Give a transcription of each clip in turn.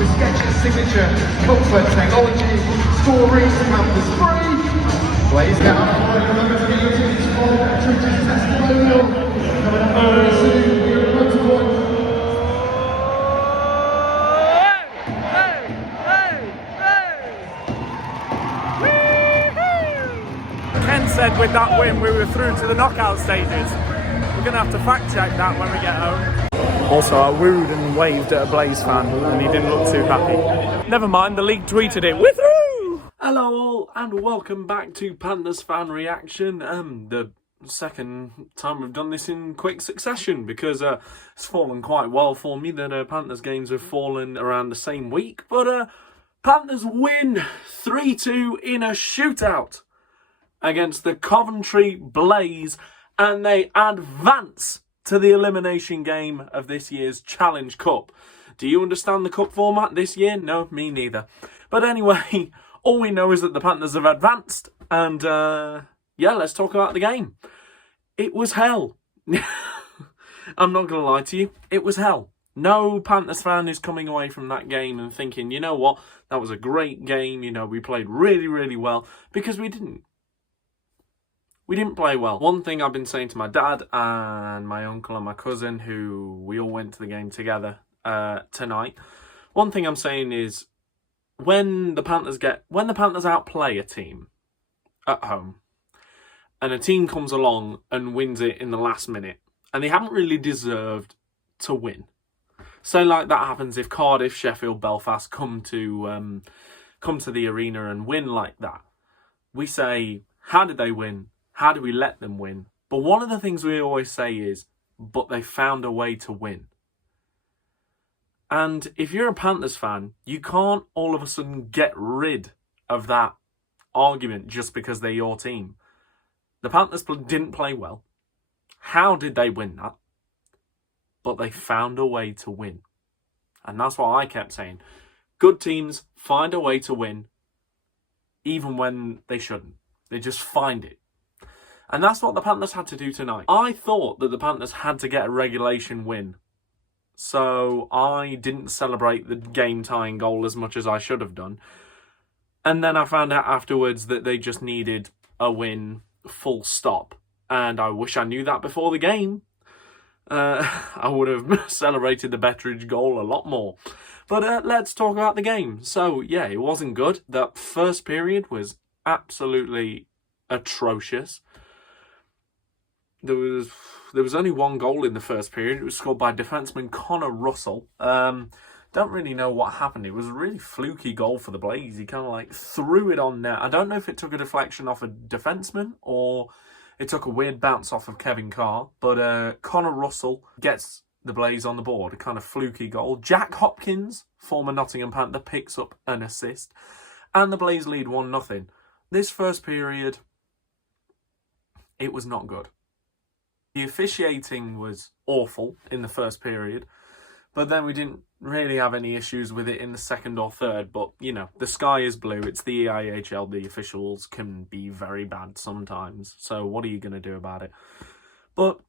with Sketch's signature comfort technology. Stories, Panthers free. Blaze down. Remember to get your tickets for Bettridge's testimonial. Coming up very soon. We are about to watch. Ken said with that win we were through to the knockout stages. We're going to have to fact check that when we get home. Also, I wooed and waved at a Blaze fan and he didn't look too happy. Never mind, the league tweeted it. We're through! Hello all and welcome back to Panthers Fan Reaction. The second time we've done this in quick succession because it's fallen quite well for me that Panthers games have fallen around the same week. But Panthers win 3-2 in a shootout against the Coventry Blaze, and they advance to the elimination game of this year's Challenge Cup. Do you understand the cup format this year? No, me neither. But anyway, all we know is that the Panthers have advanced, and yeah, let's talk about the game. It was hell. I'm not going to lie to you, it was hell. No Panthers fan is coming away from that game and thinking, you know what, that was a great game, you know, we played really, really well, because we didn't. We didn't play well. One thing I've been saying to my dad and my uncle and my cousin, who we all went to the game together tonight. One thing I'm saying is when the Panthers outplay a team at home and a team comes along and wins it in the last minute and they haven't really deserved to win. So like that happens if Cardiff, Sheffield, Belfast come to the arena and win like that. We say, how did they win? How do we let them win? But one of the things we always say is, but they found a way to win. And if you're a Panthers fan, you can't all of a sudden get rid of that argument just because they're your team. The Panthers didn't play well. How did they win that? But they found a way to win. And that's what I kept saying. Good teams find a way to win, even when they shouldn't. They just find it. And that's what the Panthers had to do tonight. I thought that the Panthers had to get a regulation win. So I didn't celebrate the game-tying goal as much as I should have done. And then I found out afterwards that they just needed a win, full stop. And I wish I knew that before the game. I would have celebrated the Bettridge goal a lot more. But let's talk about the game. So, yeah, it wasn't good. That first period was absolutely atrocious. There was only one goal in the first period. It was scored by defenseman Connor Russell. Don't really know what happened. It was a really fluky goal for the Blaze. He kind of like threw it on net. I don't know if it took a deflection off a defenseman or it took a weird bounce off of Kevin Carr. But Connor Russell gets the Blaze on the board. A kind of fluky goal. Jack Hopkins, former Nottingham Panther, picks up an assist. And the Blaze lead 1-0. This first period, it was not good. The officiating was awful in the first period, but then we didn't really have any issues with it in the second or third. But, you know, the sky is blue. It's the EIHL. The officials can be very bad sometimes. So what are you going to do about it? But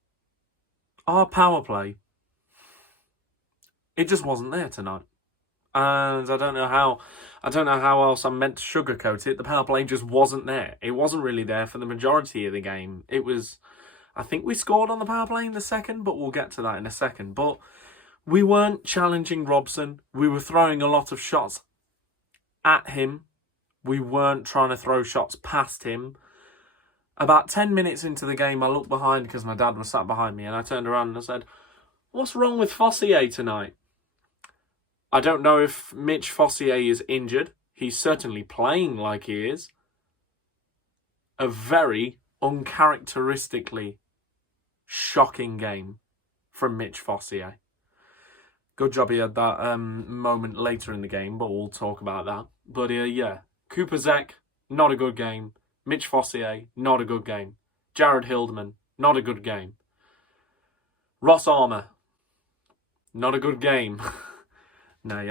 our power play, it just wasn't there tonight. And I don't know how else I'm meant to sugarcoat it. The power play just wasn't there. It wasn't really there for the majority of the game. It was, I think we scored on the power play in the second, but we'll get to that in a second. But we weren't challenging Robson. We were throwing a lot of shots at him. We weren't trying to throw shots past him. About 10 minutes into the game, I looked behind because my dad was sat behind me, and I turned around and I said, "What's wrong with Fossier tonight?" I don't know if Mitch Fossier is injured. He's certainly playing like he is. A very uncharacteristically shocking game from Mitch Fossier. Good job he had that moment later in the game, but we'll talk about that. But yeah, Cooper Zek, not a good game. Mitch Fossier, not a good game. Jared Hildeman, not a good game. Ross Armour, not a good game. No, he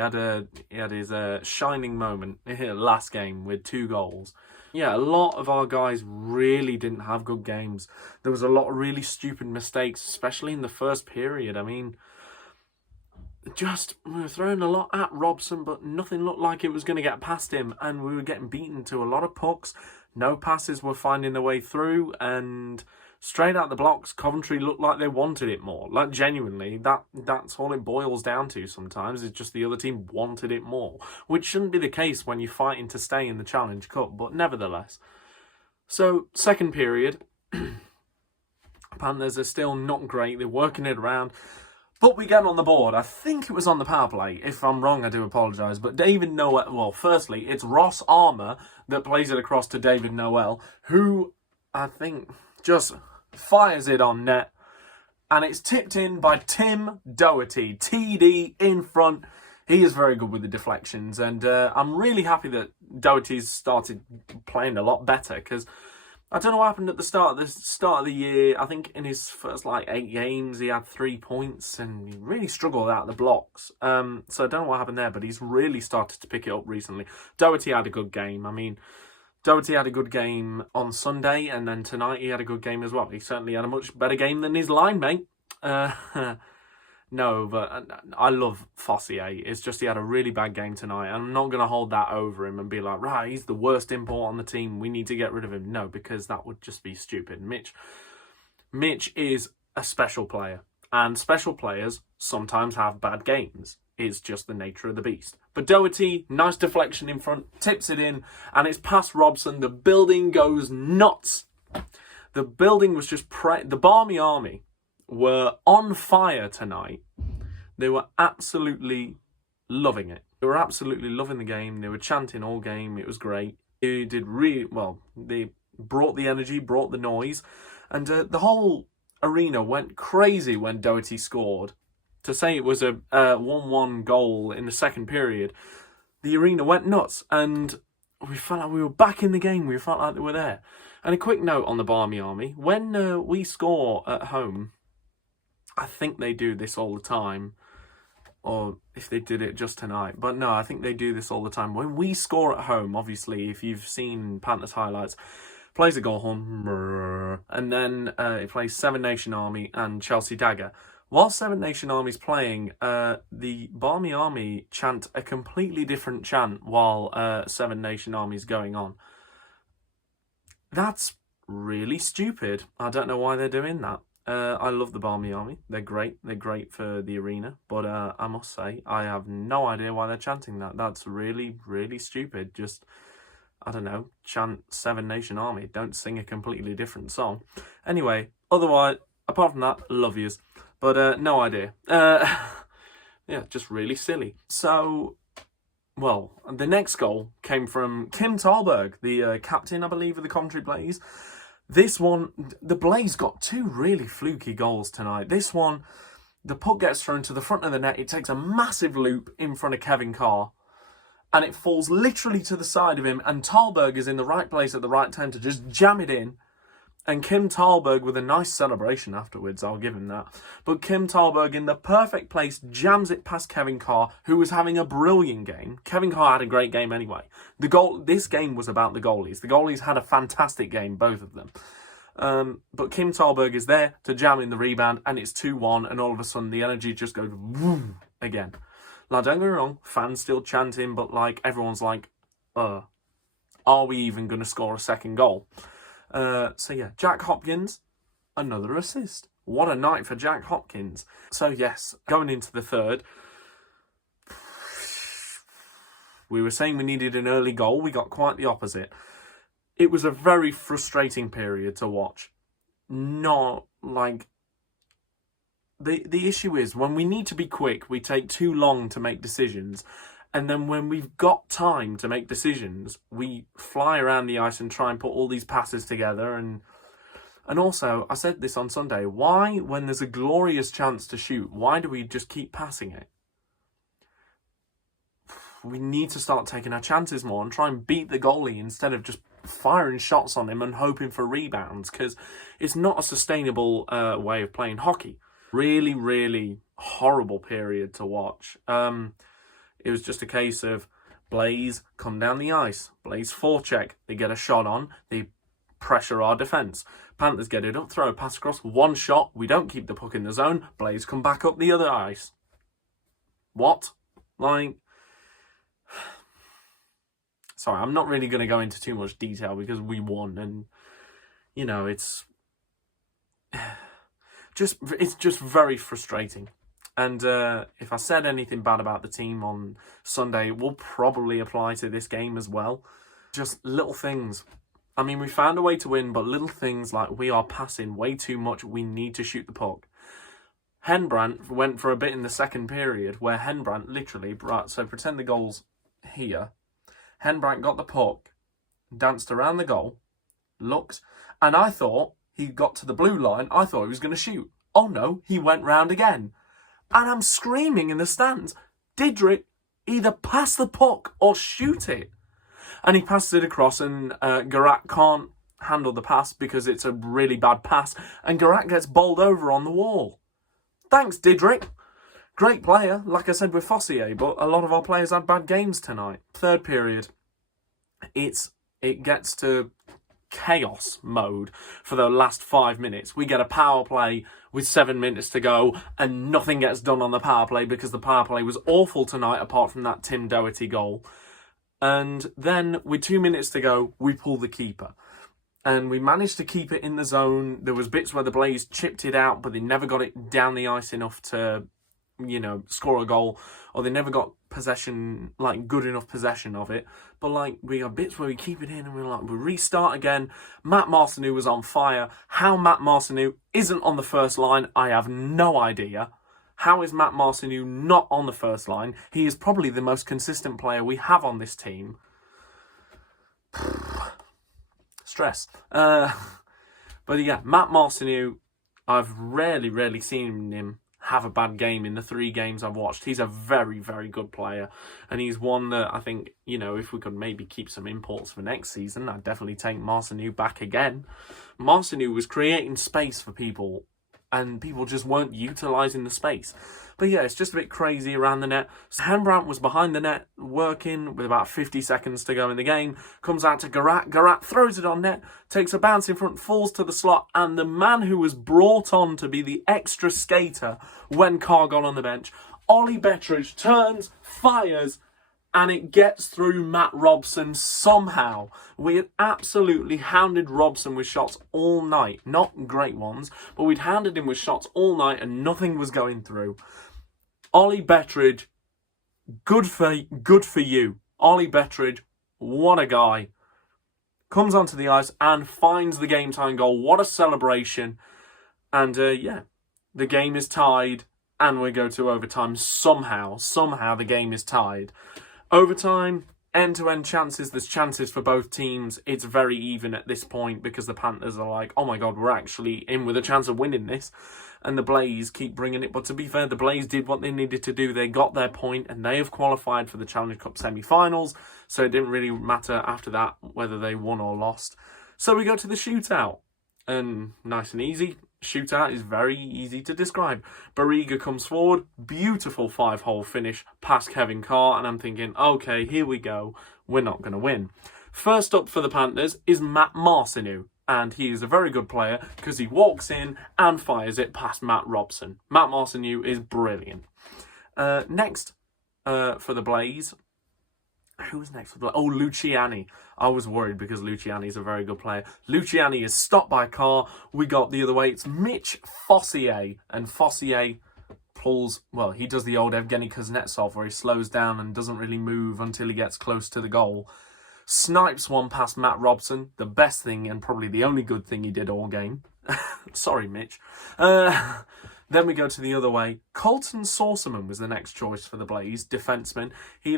had his shining moment last game with 2 goals. Yeah, a lot of our guys really didn't have good games. There was a lot of really stupid mistakes, especially in the first period. I mean, we were throwing a lot at Robson, but nothing looked like it was going to get past him, and we were getting beaten to a lot of pucks. No passes were finding their way through, and straight out the blocks, Coventry looked like they wanted it more. Like, genuinely, that's all it boils down to sometimes. It's just the other team wanted it more, which shouldn't be the case when you're fighting to stay in the Challenge Cup, but nevertheless. So, second period, Panthers are still not great. They're working it around. But we get on the board. I think it was on the power play. If I'm wrong, I do apologise. But David Noel... Well, firstly, it's Ross Armour that plays it across to David Noel, who, I think, just fires it on net. And it's tipped in by Tim Doherty. TD in front. He is very good with the deflections. And I'm really happy that Doherty's started playing a lot better, because I don't know what happened at the start of the year. I think in his first 8 games he had 3 points and he really struggled out the blocks. So I don't know what happened there, but he's really started to pick it up recently. Doherty had a good game. I mean, Doherty had a good game on Sunday, and then tonight he had a good game as well. He certainly had a much better game than his line mate. No, but I love Fossier. It's just he had a really bad game tonight. I'm not going to hold that over him and be like, right, he's the worst import on the team, we need to get rid of him. No, because that would just be stupid. Mitch is a special player, and special players sometimes have bad games. It's just the nature of the beast. But Doherty, nice deflection in front, tips it in, and it's past Robson. The building goes nuts. The building was just... The Barmy Army were on fire tonight. They were absolutely loving it. They were absolutely loving the game. They were chanting all game. It was great. They did really well. They brought the energy, brought the noise, and the whole arena went crazy when Doherty scored. To say it was a 1-1 goal in the second period, the arena went nuts, and we felt like we were back in the game. We felt like they were there. And a quick note on the Barmy Army: when we score at home, I think they do this all the time, or if they did it just tonight. But no, I think they do this all the time. When we score at home, obviously, if you've seen Panthers highlights, plays a goal horn, and then it plays Seven Nation Army and Chelsea Dagger. While Seven Nation Army's playing, the Barmy Army chant a completely different chant while Seven Nation Army's going on. That's really stupid. I don't know why they're doing that. I love the Barmy Army. They're great. They're great for the arena. But I must say, I have no idea why they're chanting that. That's really, really stupid. Just, I don't know, chant Seven Nation Army. Don't sing a completely different song. Anyway, otherwise, apart from that, love yous. But no idea. Yeah, just really silly. So, well, the next goal came from Kim Thalberg, the captain, I believe, of the Coventry Blaze. This one, the Blaze got 2 really fluky goals tonight. This one, the puck gets thrown to the front of the net. It takes a massive loop in front of Kevin Carr, and it falls literally to the side of him, and Thalberg is in the right place at the right time to just jam it in. And Kim Thalberg with a nice celebration afterwards, I'll give him that. But Kim Thalberg in the perfect place jams it past Kevin Carr, who was having a brilliant game. Kevin Carr had a great game anyway. This game was about the goalies. The goalies had a fantastic game, both of them. But Kim Thalberg is there to jam in the rebound, and it's 2-1, and all of a sudden the energy just goes woo again. Now, don't get me wrong, fans still chanting, but everyone's like, are we even going to score a second goal? So yeah, Jack Hopkins, another assist. What a night for Jack Hopkins. So yes, going into the third, we were saying we needed an early goal. We got quite the opposite. It was a very frustrating period to watch. Not like... The issue is, when we need to be quick, we take too long to make decisions. And then when we've got time to make decisions, we fly around the ice and try and put all these passes together. And also, I said this on Sunday, why, when there's a glorious chance to shoot, why do we just keep passing it? We need to start taking our chances more and try and beat the goalie instead of just firing shots on him and hoping for rebounds, because it's not a sustainable way of playing hockey. Really, really horrible period to watch. It was just a case of Blaze come down the ice, Blaze forecheck, they get a shot on, they pressure our defence. Panthers get it up, throw a pass across, one shot, we don't keep the puck in the zone, Blaze come back up the other ice. What? Like, sorry, I'm not really going to go into too much detail because we won, and, you know, it's just very frustrating. And if I said anything bad about the team on Sunday, it will probably apply to this game as well. Just little things. I mean, we found a way to win, but little things like we are passing way too much. We need to shoot the puck. Henbrandt went for a bit in the second period where Henbrandt literally, so pretend the goal's here. Henbrandt got the puck, danced around the goal, looked, and I thought he got to the blue line. I thought he was going to shoot. Oh no, he went round again. And I'm screaming in the stands, Didrik, either pass the puck or shoot it. And he passes it across, and Garat can't handle the pass because it's a really bad pass, and Garat gets bowled over on the wall. Thanks, Didrik. Great player, like I said with Fossier, but a lot of our players had bad games tonight. Third period, it gets to chaos mode for the last 5 minutes. We get a power play with 7 minutes to go, and nothing gets done on the power play because the power play was awful tonight, apart from that Tim Doherty goal. And then, with 2 minutes to go, we pull the keeper. And we managed to keep it in the zone. There was bits where the Blaze chipped it out, but they never got it down the ice enough to, you know, score a goal. Or they never got possession, like, good enough possession of it. But, like, we got bits where we keep it in and we're like, we restart again. Matt Marcineau was on fire. How Matt Marcineau isn't on the first line, I have no idea. How is Matt Marcineau not on the first line? He is probably the most consistent player we have on this team. Stress. But yeah, Matt Marcineau, I've rarely seen him have a bad game in the 3 games I've watched. He's a very, very good player. And he's one that I think, you know, if we could maybe keep some imports for next season, I'd definitely take Marcineau back again. Marcineau was creating space for people, and people just weren't utilising the space. But yeah, it's just a bit crazy around the net. Henbrandt was behind the net, working with about 50 seconds to go in the game. Comes out to Garat. Garat throws it on net, takes a bounce in front, falls to the slot, and the man who was brought on to be the extra skater when Carr got on the bench, Ollie Bettridge, turns, fires, and it gets through Matt Robson somehow. We had absolutely hounded Robson with shots all night. Not great ones, but we'd hounded him with shots all night and nothing was going through. Ollie Bettridge, good for you. Ollie Bettridge, what a guy. Comes onto the ice and finds the game time goal. What a celebration. And yeah, the game is tied and we go to overtime. Somehow the game is tied. Overtime, end-to-end chances. There's chances for both teams. It's very even at this point because the Panthers are like, oh my God, we're actually in with a chance of winning this. And the Blaze keep bringing it. But to be fair, the Blaze did what they needed to do. They got their point and they have qualified for the Challenge Cup semi-finals. So it didn't really matter after that whether they won or lost. So we go to the shootout. And nice and easy. Shootout is very easy to describe. Barriga comes forward. Beautiful 5-hole finish past Kevin Carr. And I'm thinking, okay, here we go. We're not going to win. First up for the Panthers is Matt Marcineau. And he is a very good player because he walks in and fires it past Matt Robson. Matt Marcineau is brilliant. Next for the Blaze. Who was next for the Blaze? Oh, Luciani. I was worried because Luciani is a very good player. Luciani is stopped by Carr. We got the other way. It's Mitch Fossier. And Fossier pulls, well, he does the old Evgeny Kuznetsov where he slows down and doesn't really move until he gets close to the goal. Snipes one past Matt Robson, the best thing and probably the only good thing he did all game. Sorry, Mitch. Then we go to the other way. Colton Saucerman was the next choice for the Blaze, defenseman. He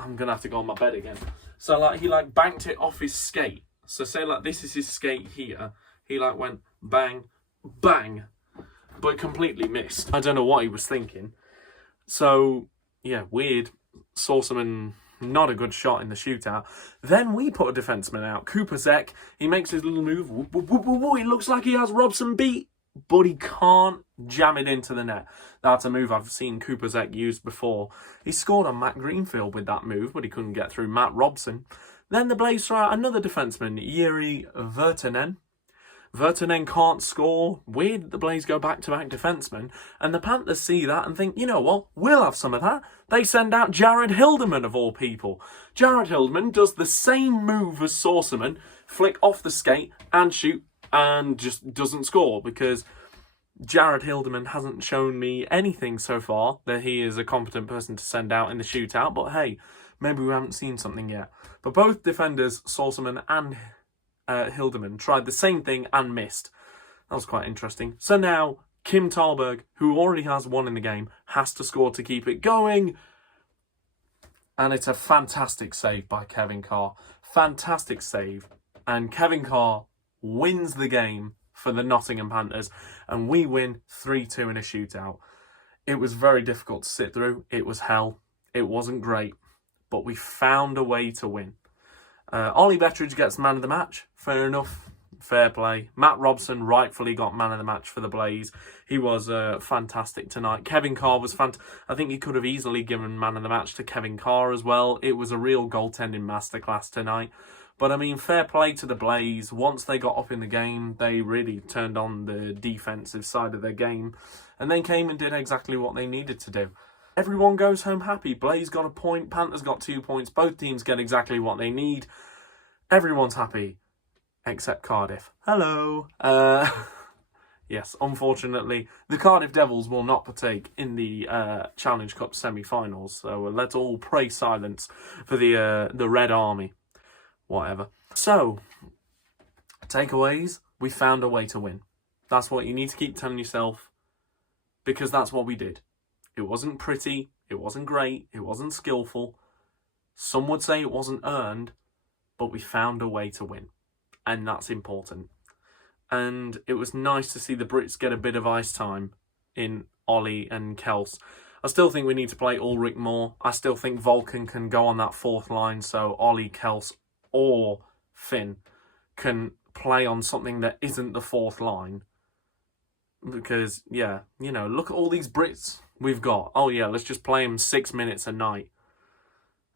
I'm going to have to go on my bed again. So he banked it off his skate. So say this is his skate here. He went bang, bang, but completely missed. I don't know what he was thinking. So, yeah, weird. Saucerman, not a good shot in the shootout. Then we put a defenseman out. Cooper Zek, he makes his little move. Whoop, whoop, whoop, whoop, whoop. He looks like he has Robson beat, but he can't jam it into the net. That's a move I've seen Cooper Zek use before. He scored on Matt Greenfield with that move, but he couldn't get through Matt Robson. Then the Blaze throw out another defenseman, Yuri Virtanen. Virtanen can't score. Weird that the Blaze go back-to-back defensemen. And the Panthers see that and think, you know what, we'll have some of that. They send out Jared Hildeman, of all people. Jared Hildeman does the same move as Saucerman, flick off the skate and shoot, and just doesn't score because Jared Hildeman hasn't shown me anything so far that he is a competent person to send out in the shootout. But hey, maybe we haven't seen something yet. But both defenders, Saucerman and Hildeman, tried the same thing and missed. That was quite interesting. So now, Kim Thalberg, who already has one in the game, has to score to keep it going. And it's a fantastic save by Kevin Carr. Fantastic save. And Kevin Carr wins the game for the Nottingham Panthers. And we win 3-2 in a shootout. It was very difficult to sit through. It was hell. It wasn't great. But we found a way to win. Ollie Bettridge gets man of the match. Fair enough. Fair play. Matt Robson rightfully got man of the match for the Blaze. He was fantastic tonight. Kevin Carr was fantastic. I think he could have easily given man of the match to Kevin Carr as well. It was a real goaltending masterclass tonight. But I mean, fair play to the Blaze. Once they got up in the game, they really turned on the defensive side of their game. And they came and did exactly what they needed to do. Everyone goes home happy. Blaze got a point. Panthers got 2 points. Both teams get exactly what they need. Everyone's happy. Except Cardiff. Hello. Yes, unfortunately, the Cardiff Devils will not partake in the Challenge Cup semi-finals. So let's all pray silence for the Red Army. Whatever. So, takeaways. We found a way to win. That's what you need to keep telling yourself. Because that's what we did. It wasn't pretty, it wasn't great, it wasn't skillful. Some would say it wasn't earned, but we found a way to win. And that's important. And it was nice to see the Brits get a bit of ice time in Ollie and Kels. I still think we need to play Ulrich more. I still think Vulcan can go on that fourth line, so Ollie, Kels or Finn can play on something that isn't the fourth line. Because, yeah, you know, look at all these Brits we've got. Oh, yeah, let's just play them 6 minutes a night.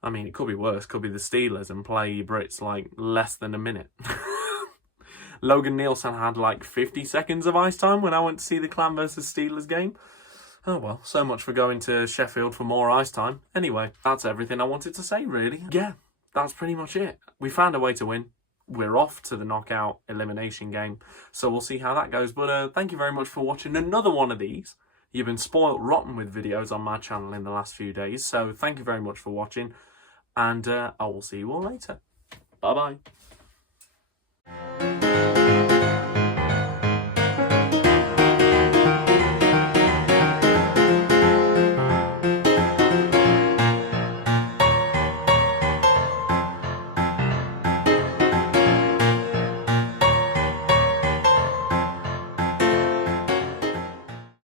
I mean, it could be worse. Could be the Steelers and play Brits like less than a minute. Logan Nielsen had like 50 seconds of ice time when I went to see the Clan versus Steelers game. Oh, well, so much for going to Sheffield for more ice time. Anyway, that's everything I wanted to say, really. Yeah, that's pretty much it. We found a way to win. We're off to the knockout elimination game, so we'll see how that goes. But thank you very much for watching another one of these. You've been spoiled rotten with videos on my channel in the last few days, so thank you very much for watching, and I will see you all later. Bye-bye.